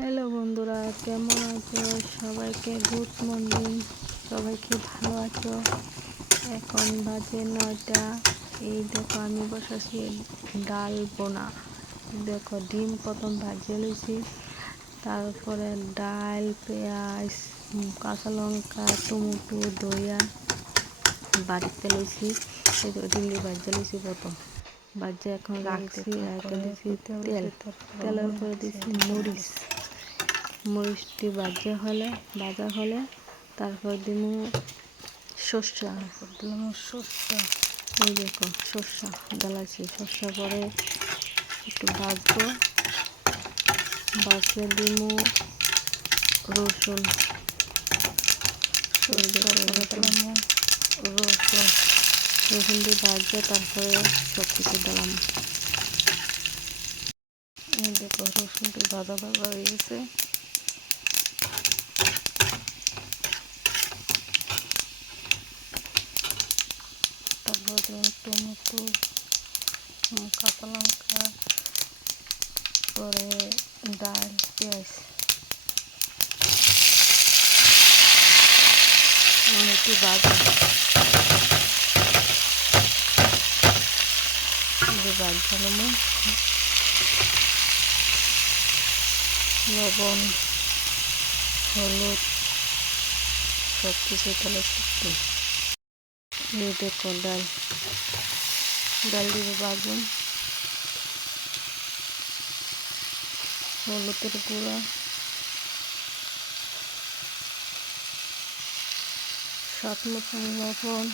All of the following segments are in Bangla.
হ্যালো বন্ধুরা, কেমন আছো? সবাইকে গুড মর্নিং। সবাইকে ভালো আছো? এখন বাজে 9টা। এই দেখো আমি বসাছি ডাল বোনা। দেখো ডিম প্রথম ভাজিয়ে লইছি, তারপরে ডাল, পেঁয়াজ, কাঁচা লঙ্কা, টমেটো দইয়া বাড়িতে লইছি। এই তো ডিমটি ভাজিয়ে লইছি প্রথম ভাজিয়ে এখন রাখছি। এখন দিছি তেলের উপরে দিছি মরিচটি ভাজা হলে তারপর দিমু সর্ষা। এই দেখো সর্ষা ডালাইছি। সর্ষা পরে একটু ভাজলে দিমু রসুন। রসুনটি ভাজলে তারপরে সব কিছু দিলাম। এই দেখো রসুনটি ভাজা হয়ে গেছে। তারপর টমেটো, কাঁচা লঙ্কা, পরে ডাল, পেঁয়াজ একটু ভাজা নেব। লবণ, হলুদ সব কিছু তাহলে শুকনো। এই দেখো ডাল দিয়ে ভাজুন। হলুদের গুঁড়া, স্বাদ মতন লবণ,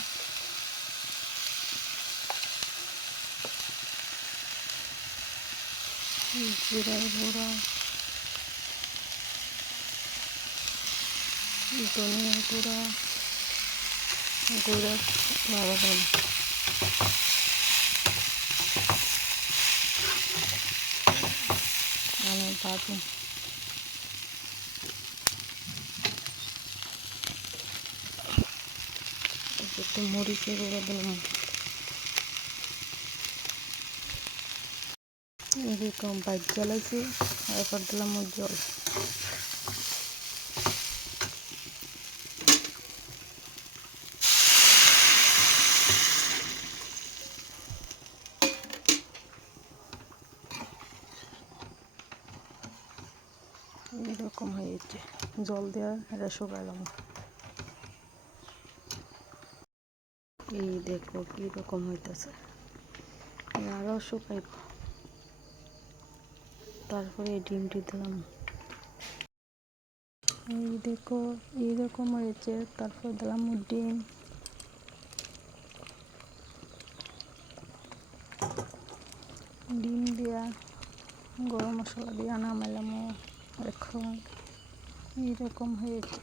জিরার গুঁড়া, ধনিয়ার গুঁড়া লাগালাম। আমি ভাজুন। একটু মরিচের গুঁড়া দিলাম। এরকম বাইক জ্বালাইছি। এরপর দিলাম জল। এরকম হয়েছে, জল দেওয়া এটা শুকাইলাম। এই দেখো কীরকম হইতেছে, আরও শুকাইব। তারপরে এই ডিমটি দিলাম। এই দেখো এইরকম হয়েছে। তারপর দিলাম ডিম দিয়া গরম মশলা দিয়া নামাইলাম। এখন এইরকম হয়েছে।